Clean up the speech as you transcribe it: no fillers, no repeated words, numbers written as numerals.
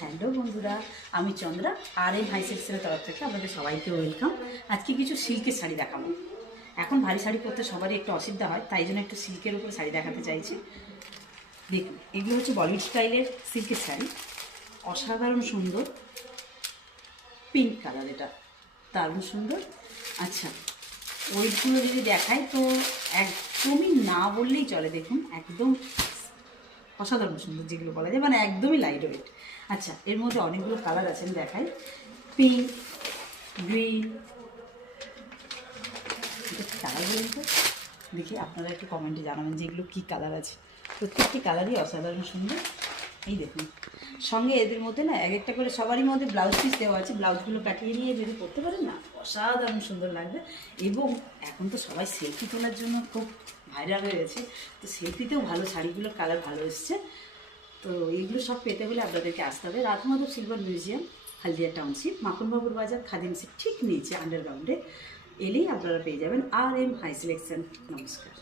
Hello বন্ধুরা, আমি চন্দ্রা আর M high সেকশনের তরফ থেকে আপনাদের সবাইকে ওয়েলকাম। আজকে কিছু সিল্কের শাড়ি দেখাবো। এখন ভারী শাড়ি পরতে সবারই একটু অসুবিধা হয়, তাই জন্য একটু সিল্কের উপরে শাড়ি দেখাতে চাইছি। দেখুন, এগুলো হচ্ছে বলিউড স্টাইলের সিল্কের শাড়ি, অসাধারণ সুন্দর। পিঙ্ক কালার, এটা দারুণ সুন্দর। আচ্ছা, ওয়েটগুলো যদি দেখাই তো একদমই না বললেই চলে। দেখুন, একদম অসাধারণ সুন্দর, যেগুলো বলা যায় মানে একদমই লাইট ওয়েট। আচ্ছা, এর মধ্যে অনেকগুলো কালার আছে, আমি দেখাই। পিঙ্ক, গ্রিন, কালার বলুন তো দেখি, আপনারা একটু কমেন্টে জানাবেন যেগুলো কী কালার আছে। প্রত্যেকটি কালারই অসাধারণ সুন্দর। এই দেখুন, সঙ্গে এদের মধ্যে না এক একটা করে সবারই মধ্যে ব্লাউজ পিস দেওয়া আছে। ব্লাউজগুলো কাটিয়ে নিয়ে যদি পরতে পারেন না, অসাধারণ সুন্দর লাগবে। এবং এখন তো সবাই সেলফি তোলার জন্য খুব ভাইরাল হয়ে গেছে, তো সেলফিতেও ভালো শাড়িগুলোর কালার ভালো এসছে। তো এইগুলো সব পেতে হলে আপনাদেরকে আসতে হবে রাধা মাধব সিলভার মিউজিয়াম, হলদিয়া টাউনশিপ, মাখনবাবুর বাজার, খাদিমসের ঠিক নিচে আন্ডারগ্রাউন্ডে এলেই আপনারা পেয়ে যাবেন আর এম হাই সিলেকশন। নমস্কার।